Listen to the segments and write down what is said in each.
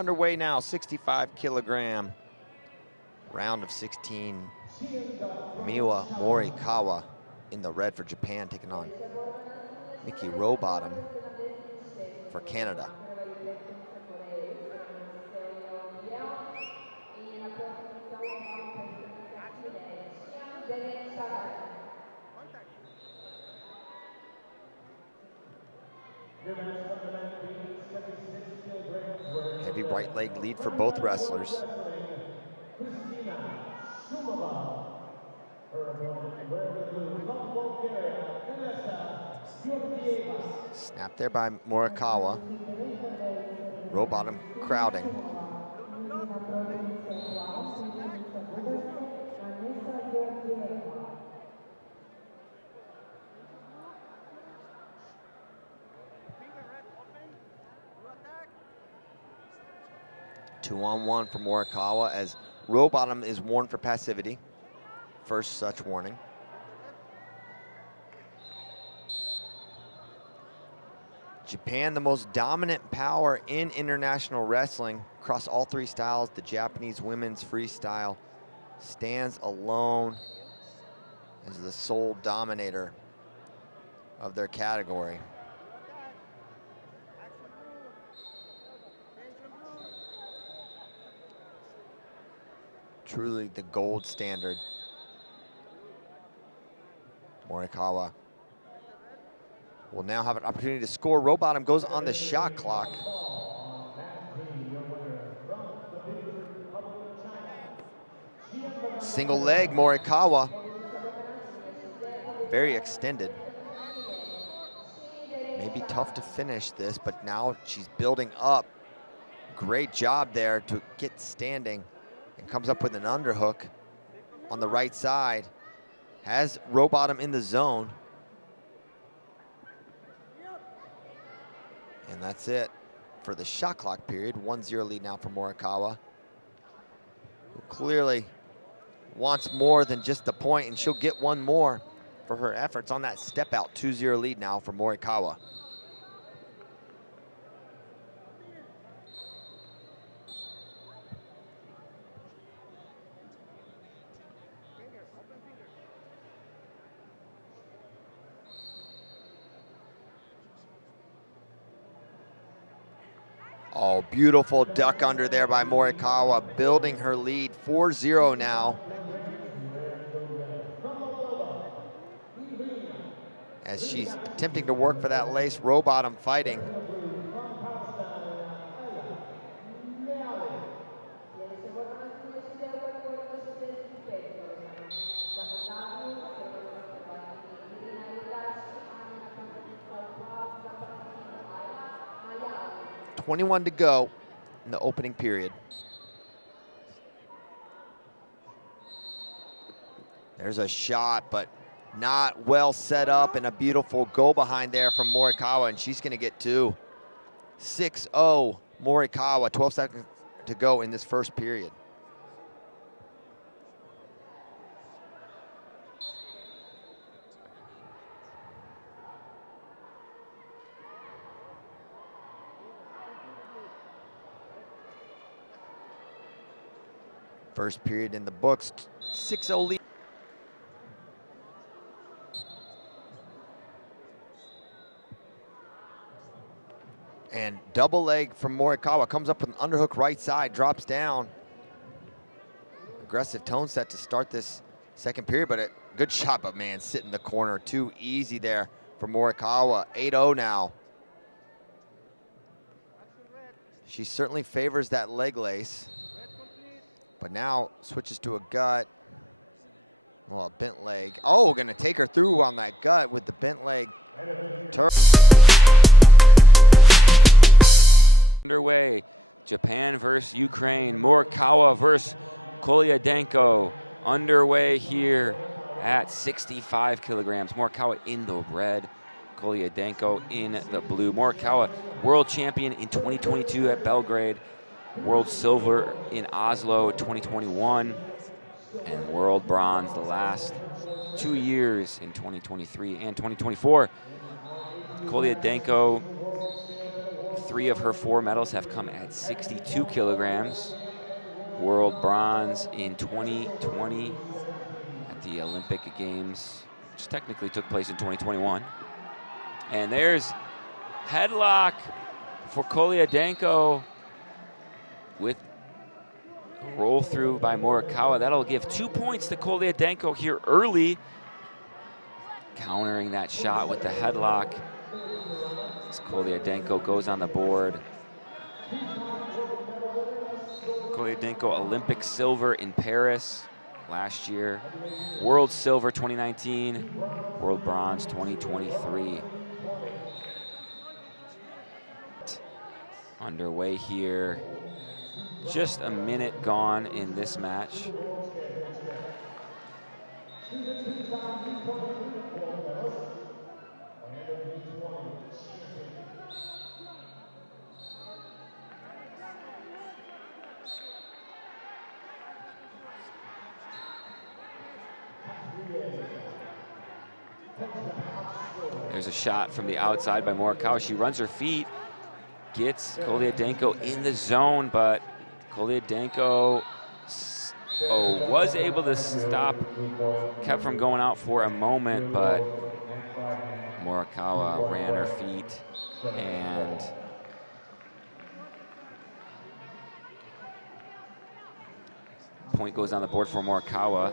Underway now, 65 kilogram round of 16. Miwa MORIKAWA in the red for Japan, taking on Miki Rowbottom for Canada. Heavy right leg lead for both wrestlers. Snap there by Morikawa. Rowbottom crowding. Two-on-one for Morikawa as Rowbottom is warned for passivity. First such warning. Japan, the most dominant power in international wrestling across all three styles. The Japanese women's freestyle stands alone as the sole dominator of their category. Truly the gold standard. Morikawa will now have an opportunity to score. Rowbottom goes on the shot clock. Single leg, Morikawa. Very extended. Maybe tough to finish this, but now she's building up. Great job there to get standing, and comes up with an underhook on the right side. Has Rowbottom in the zone. And that's it for the shot clock period. 1-0 lead now for Morikawa, who clearly wants more than just the point, and she'll get one more for her efforts on that step out. 2-0 lead now for Morikawa. Oh, beautiful duck under there by Morikawa, building her lead. 4-0 now. As she's attempting to work for that lace, Rowbottom fighting. .21 to go in the opening period. There's a shot, but not well set up, and a beautiful go behind there from Morikawa, and she's gonna get two. 6-0 Morikawa, 12 seconds to go in this first period. First period in the books, 6-0 lead. And double leg from Morikawa, comes up with an underhook right side, drops down. Aggressive tone set to start this second period, but a good shot, but man, sit in the corner. Too easy there for Morikawa. 8-0 now. She certainly favors that leg lace, but now switches to a gut. Well, a bent leg. Oh, gonna take her through on that gut with the bent leg. Underway, Japan versus Ukraine. Morikawa versus Kolyadenko. Underway here at 65 kilograms. Morikawa in the red, Kolyadenko in the blue. Morikawa, world champion in 2022 at Belgrade, world silver in Oslo 2021, and world bronze the last 2 years in 2023 and 2024. Kolyadenko, 3 of her 4 medals have come at 62 kilograms. World bronze in 2020 at the Olympic Games, which technically took place in 2021. And there's headlock for Koliadenko with a roll through by Morikawa. That'll give 2 points to Koliadenko here early. Countering that shot with the headlock as Koliadenko goes on the board. Koliadenko, Olympic silver in Paris last year, world silver 2019, world bronze 2023. Underway here, just a minute gone in this match. There's a shot from the outside by Morikawa. She runs her feet, gets Koliadenko in the zone, but Koliadenko was able to stop, kept from going out for a moment, but Morikawa ran her feet and point goes on the board for Morikawa.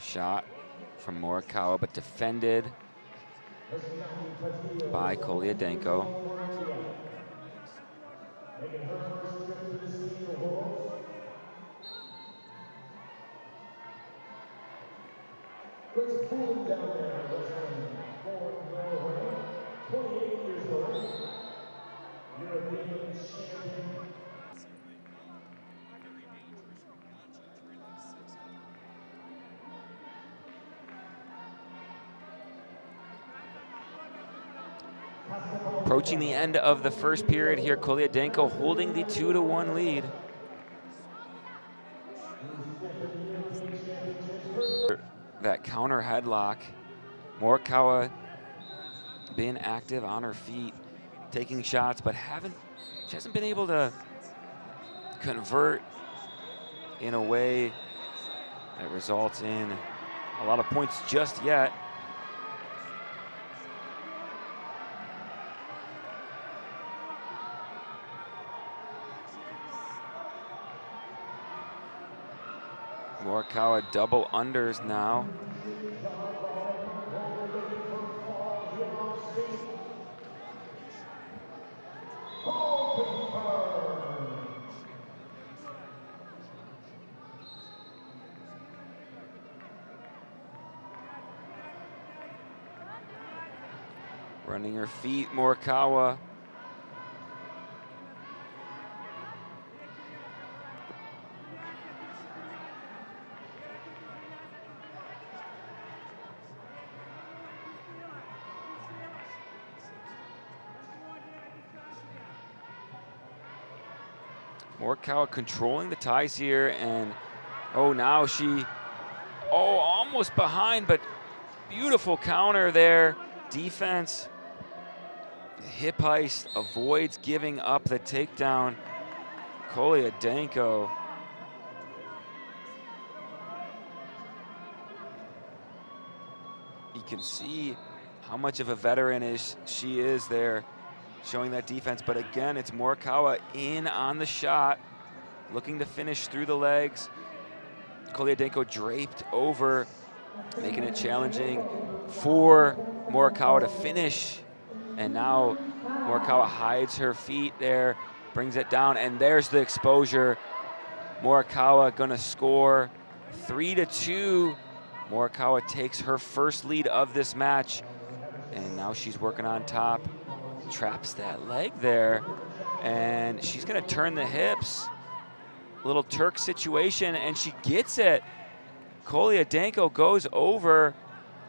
Shot from Morikawa, but defended by Koliadenko. Approaching the end of the first period here, Koliadenko holding the 2-1 lead. That counter headlock. Morikawa being active on her feet, taking shots, but she hasn't been able to convert in a way that results in a lot of points just yet. Morikawa double unders now. Running her feet, Morikawa. Morikawa controlling the ties here, and now she, almost behind, but beautiful counter there. Defense, hip heist, avoids giving up the takedown. Koliadenko. You can see how much of a veteran she is there, showing that defense, but again, it's Morikawa in on the shot, looking to finish through the legs. Koliadenko draped over, making it challenging for Morikawa to finish. And now Morikawa hides her feet there, brings it down, and there's the exposure. Morikawa gonna score 3-2 Morikawa takes her first lead of this match, and now she's working on top. Traps that leg there, and she's gonna turn the hips. Little Turk situation, and she gets it. Koliadenko goes over,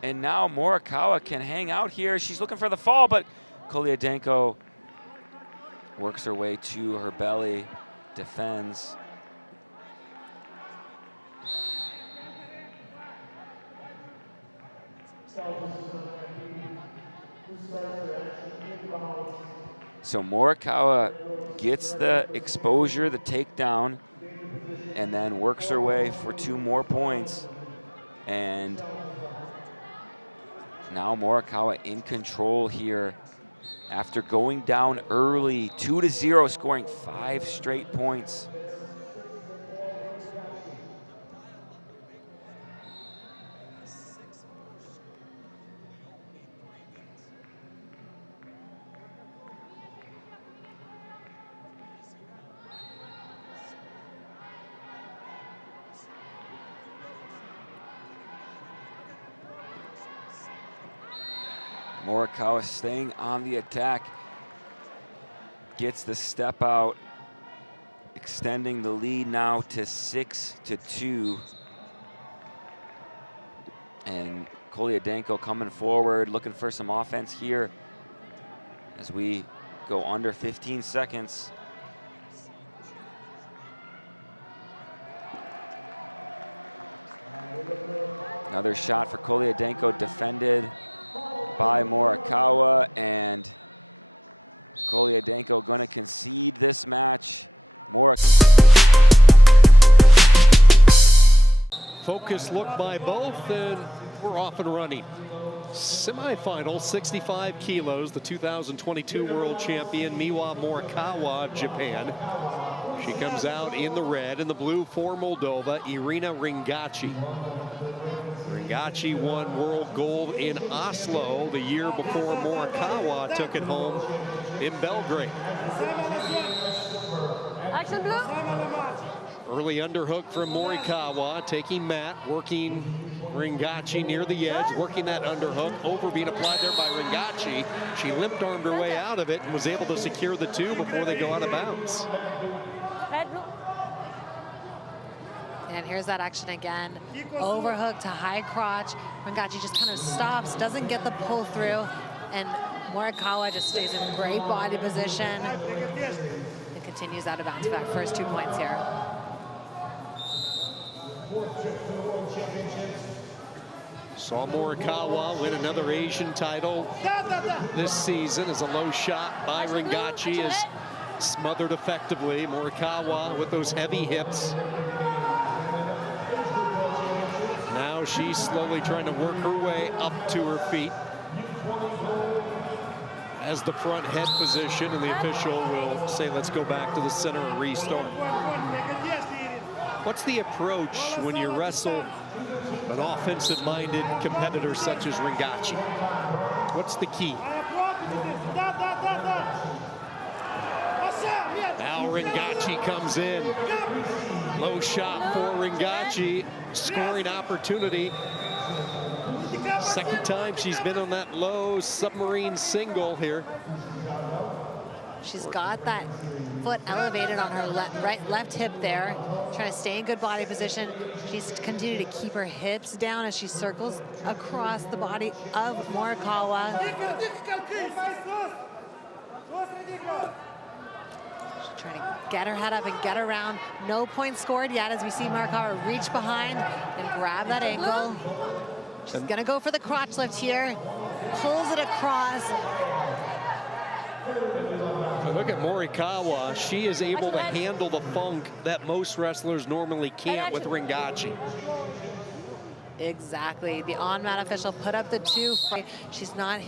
and now Morikawa can hang out here. She's looking for the fall, but Koliadenko works her way to her belly, defends. So Morikawa gets the exposure, the takedown, and then works her way for 2 more points. And now Morikawa in control here after going down early, 2-0, scoring 5 straight points. Morikawa staying on the attack, gets the step out, extending the lead now to 6-2. And Koliadenko coming forward, looking for some offense here as we go under 15 seconds. Another shot for Koliadenko, defended by Morikawa, and Koliadenko gonna concede this match. Focused look by both, and we're off and running. Semifinal, 65 kilos, the 2022 world champion Miwa MORIKAWA of Japan. She comes out in the red, and the blue for Moldova, Irina Ringaci. Ringaci won world gold in Oslo the year before Morikawa took it home in Belgrade. Action blue. Early underhook from Morikawa, taking mat, working Ringaci near the edge, working that underhook, over being applied there by Ringaci. She limp-armed her way out of it and was able to secure the 2 before they go out of bounds. Red blue. And here's that action again. Overhook to high crotch. Ringaci just kind of stops, doesn't get the pull through, and Morikawa just stays in great body position and continues out of bounds for that first 2 points here. Saw Morikawa win another Asian title this season as a low shot by Ringaci is smothered effectively. Morikawa with those heavy hips. Now she's slowly trying to work her way up to her feet as the front head position, and the official will say, let's go back to the center and restart. What's the approach when you wrestle an offensive-minded competitor such as Ringaci? What's the key? Now Ringaci comes in. Low shot for Ringaci. Scoring opportunity. Second time she's been on that low submarine single here. She's got that foot elevated on her left hip there, trying to stay in good body position. She's continued to keep her hips down as she circles across the body of Morikawa. She's trying to get her head up and get around. No points scored yet as we see Morikawa reach behind and grab that ankle. She's gonna go for the crotch lift here. Pulls it across. Look at Morikawa. She is able to handle the funk that most wrestlers normally can't with Ringaci. Exactly. The on-mat official put up the 2. She's not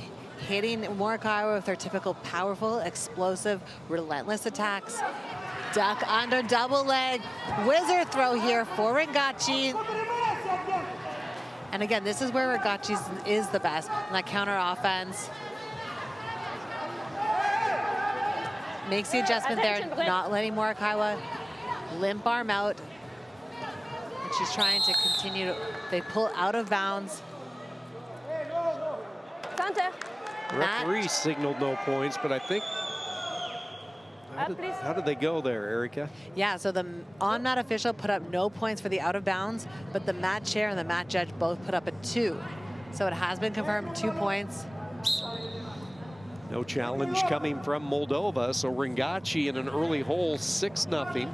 hitting Morikawa with her typical powerful, explosive, relentless attacks. Duck under double leg. Wizard throw here for Ringaci. And again, this is where Ringaci is the best on that counter offense. Makes the adjustment there, not letting Morikawa limp arm out. she's trying to continue to, they pull out of bounds. Counter. Referee signaled no points, but I think, how did they go there, Erica? Yeah, so the on-mat official put up no points for the out of bounds, but the mat chair and the mat judge both put up a 2. So it has been confirmed 2 points. No challenge coming from Moldova, so Ringaci in an early hole, 6-0.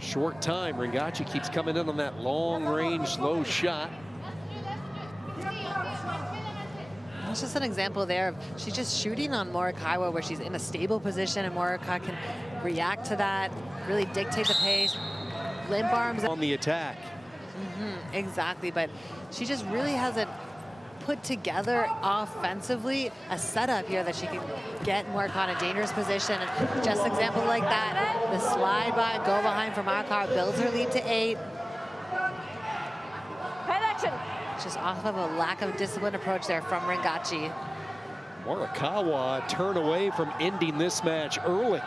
Short time, Ringaci keeps coming in on that long-range, low shot. That's just an example there of she's just shooting on Morikawa where she's in a stable position and Morikawa can react to that, really dictate the pace, limp arms. On the attack. Exactly, but she just really hasn't put together offensively a setup here that she can get Morikawa in a dangerous position. And just an example like that, the slide by, go behind for Morikawa, builds her lead to 8. Head action. Just off of a lack of disciplined approach there from Ringaci. Morikawa turn away from ending this match early.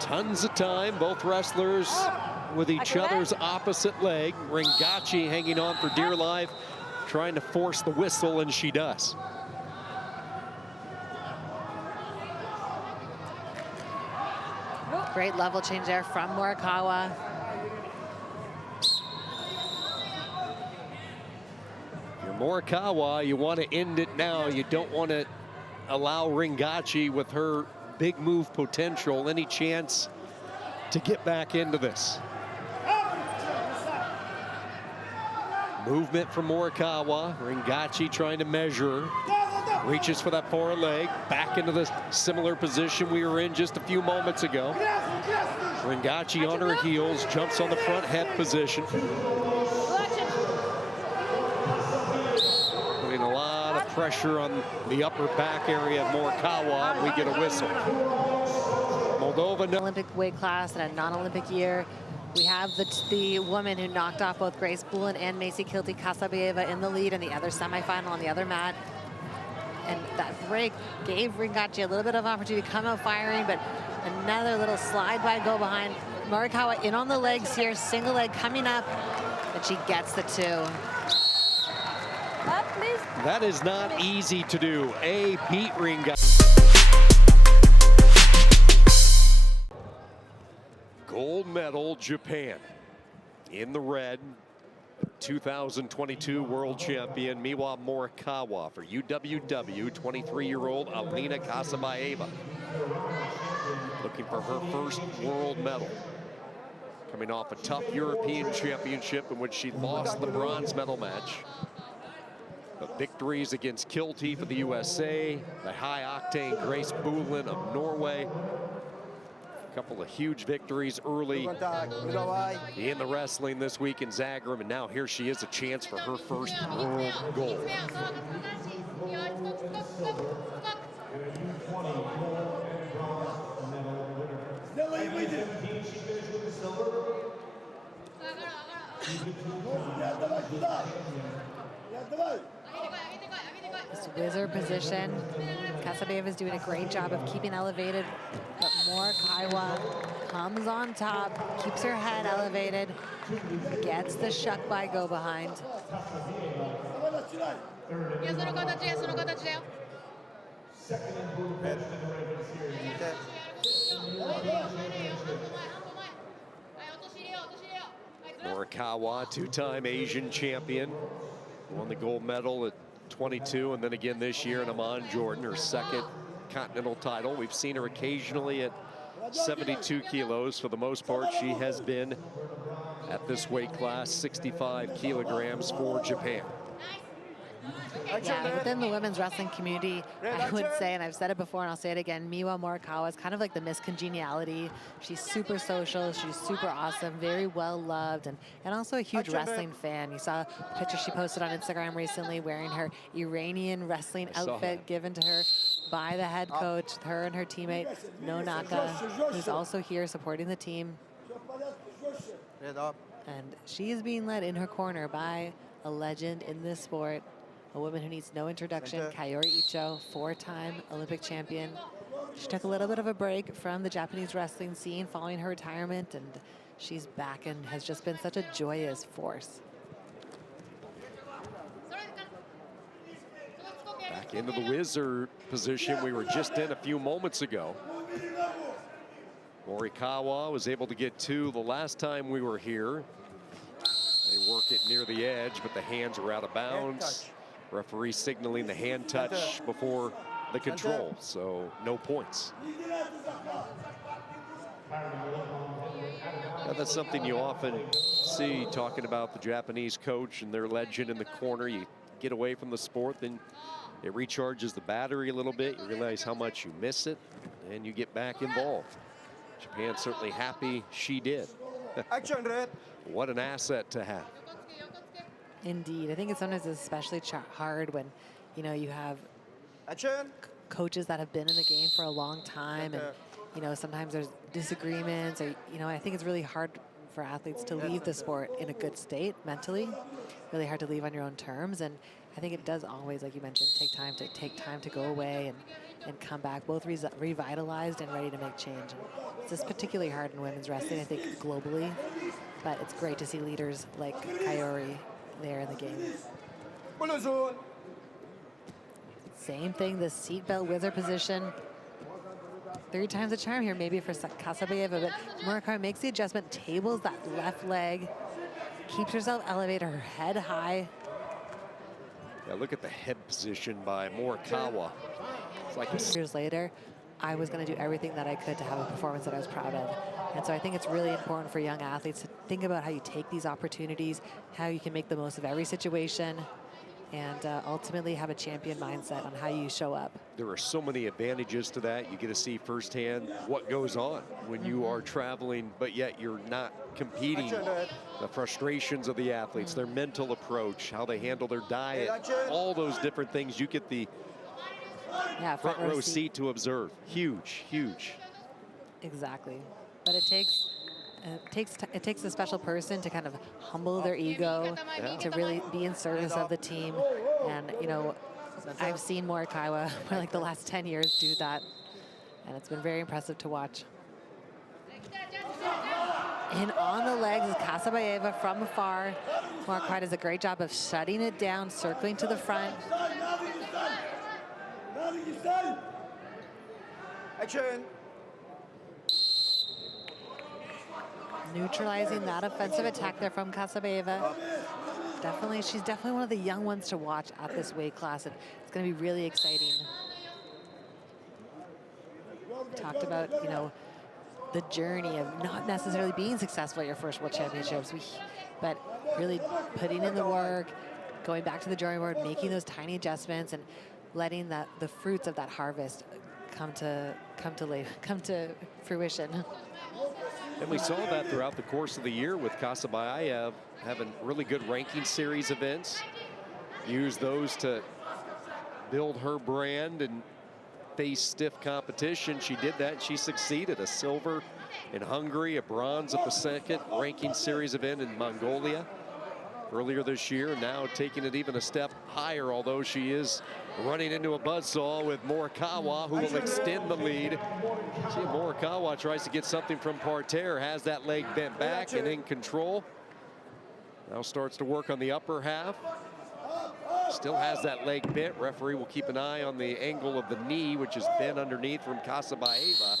Tons of time, both wrestlers with each other's opposite leg. Ringaci hanging on for dear life, trying to force the whistle, and she does. Great level change there from Morikawa. Morikawa, you want to end it now. You don't want to allow Ringaci with her big move potential any chance to get back into this. Movement from Morikawa. Ringaci trying to measure. Reaches for that far leg. Back into the similar position we were in just a few moments ago. Ringaci on her heels, jumps on the front head position. Pressure on the upper back area of Morikawa, and we get a whistle. Moldova. Olympic weight class in a non-Olympic year. We have the woman who knocked off both Grace Bullen and Macy Kilty Kasabieva in the lead in the other semifinal on the other mat. And that break gave Ringaci a little bit of opportunity to come out firing, but another little slide by go behind. Morikawa in on the legs here, single leg coming up, but she gets the 2. Up, please. That is not easy to do. Beat Ringaci. Gold medal, Japan. In the red, 2022 world champion Miwa Morikawa for UWW, 23-year-old Alina Kasabieva. Looking for her first world medal. Coming off a tough European championship in which she lost the bronze medal match. The victories against Kilty for the USA, the high-octane Grace Bullen of Norway. A couple of huge victories early in the wrestling this week in Zagreb, and now here she is, a chance for her first world gold. This wizard position. Kasabieva is doing a great job of keeping elevated, but Morikawa comes on top, keeps her head elevated, gets the shuck by go behind. Morikawa, two-time Asian champion, won the gold medal at 22, and then again this year in Amman, Jordan, her second continental title. We've seen her occasionally at 72 kilos. For the most part, she has been at this weight class, 65 kilograms for Japan. Yeah, within the women's wrestling community, I would say, and I've said it before and I'll say it again, Miwa Morikawa is kind of like the Miss Congeniality. She's super social, she's super awesome, very well loved, and also a huge wrestling fan. You saw a picture she posted on Instagram recently wearing her Iranian wrestling outfit given to her by the head coach, her and her teammate Nonaka, who's also here supporting the team. And she is being led in her corner by a legend in this sport, a woman who needs no introduction, Kaori Icho, four-time Olympic champion. She took a little bit of a break from the Japanese wrestling scene following her retirement, and she's back and has just been such a joyous force. Back into the whizzer position we were just in a few moments ago. Morikawa was able to get 2 the last time we were here. They work it near the edge, but the hands are out of bounds. Referee signaling the hand touch before the control, so no points. Now, that's something you often see talking about the Japanese coach and their legend in the corner. You get away from the sport, then it recharges the battery a little bit. You realize how much you miss it, and you get back involved. Japan certainly happy she did. Action, red. What an asset to have. Indeed, I think it's sometimes especially hard when, you know, you have Action. coaches that have been in the game for a long time, and you know, sometimes there's disagreements, or you know, I think it's really hard for athletes to leave the sport in a good state mentally. Really hard to leave on your own terms, and I think it does always, like you mentioned, take time to go away and come back, both revitalized and ready to make change. And it's just particularly hard in women's wrestling, I think, globally, but it's great to see leaders like Kaori there in the game. Same thing, the seatbelt whizzer position. 3 times the charm here, maybe for Kasabayeva, but Morikawa makes the adjustment, tables that left leg, keeps herself elevated, her head high. Yeah, look at the head position by Morikawa. It's like Years later, I was going to do everything that I could to have a performance that I was proud of. And so I think it's really important for young athletes to think about how you take these opportunities, how you can make the most of every situation, and ultimately have a champion mindset on how you show up. there are so many advantages to that. You get to see firsthand what goes on when you are traveling, but yet you're not competing. The frustrations of the athletes, their mental approach, how they handle their diet, all those different things. You get the front row seat to observe. Huge, huge. Exactly. But it takes a special person to kind of humble their ego, to really be in service of the team. And, you know, I've seen Morikawa for like the last 10 years do that, and it's been very impressive to watch. And on the legs is Kasabayeva from afar. Morikawa does a great job of shutting it down, circling to the front. Action. Neutralizing that offensive attack there from Kasabayeva. She's definitely one of the young ones to watch at this weight class, and it's going to be really exciting. We talked about, you know, the journey of not necessarily being successful at your first World Championships, but really putting in the work, going back to the drawing board, making those tiny adjustments, and letting the fruits of that harvest come to fruition. And we saw that throughout the course of the year with Kasabayeva having really good ranking series events. Use those to build her brand and face stiff competition. She did that. She succeeded. A silver in Hungary, a bronze at the second ranking series event in Mongolia earlier this year. Now taking it even a step higher, although she is running into a buzzsaw with Morikawa, who will extend the lead. See, Morikawa tries to get something from parterre, has that leg bent back and in control. Now starts to work on the upper half. Still has that leg bent. Referee will keep an eye on the angle of the knee, which is bent underneath from Kasabayeva.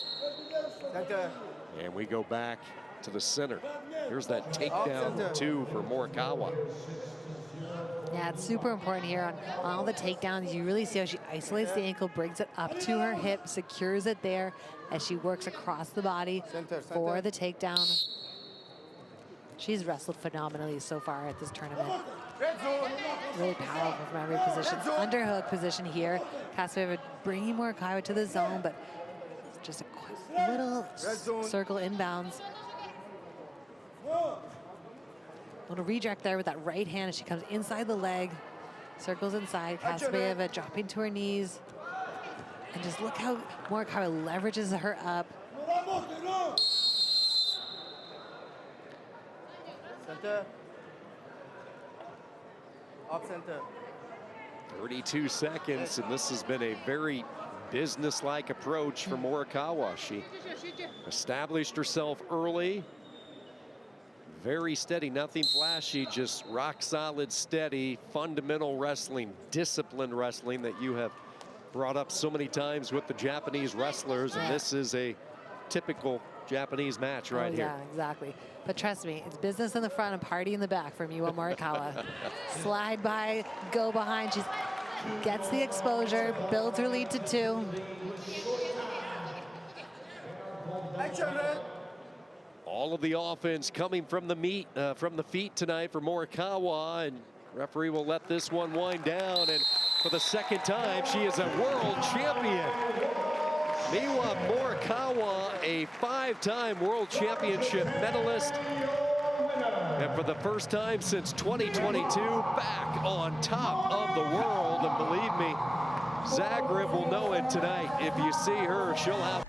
And we go back to the center. Here's that takedown 2 for Morikawa. Yeah, it's super important here on all the takedowns. You really see how she isolates the ankle, brings it up to her hip, secures it there as she works across the body for the takedown. She's wrestled phenomenally so far at this tournament. Really powerful from every position. Underhook position here. Kasabayeva bringing Morikawa to the zone, but just a little circle inbounds. Little redirect there with that right hand as she comes inside the leg, circles inside. Kasabayeva dropping to her knees, and just look how Morikawa leverages her up. Center. Off center. 32 seconds, and this has been a very business-like approach for Morikawa. She established herself early, Very steady, nothing flashy, just rock solid, steady, fundamental wrestling, disciplined wrestling that you have brought up so many times with the Japanese wrestlers. And this is a typical Japanese match right here. Yeah, exactly. But trust me, it's business in the front and party in the back for Miwa MORIKAWA. Slide by, go behind. She gets the exposure, builds her lead to 2. Action, red. All of the offense coming from the feet tonight for MORIKAWA, and referee will let this one wind down. And for the second time, she is a world champion. Miwa MORIKAWA, a 5-time world championship medalist, and for the first time since 2022, back on top of the world. And believe me, Zagreb will know it tonight. If you see her, she'll have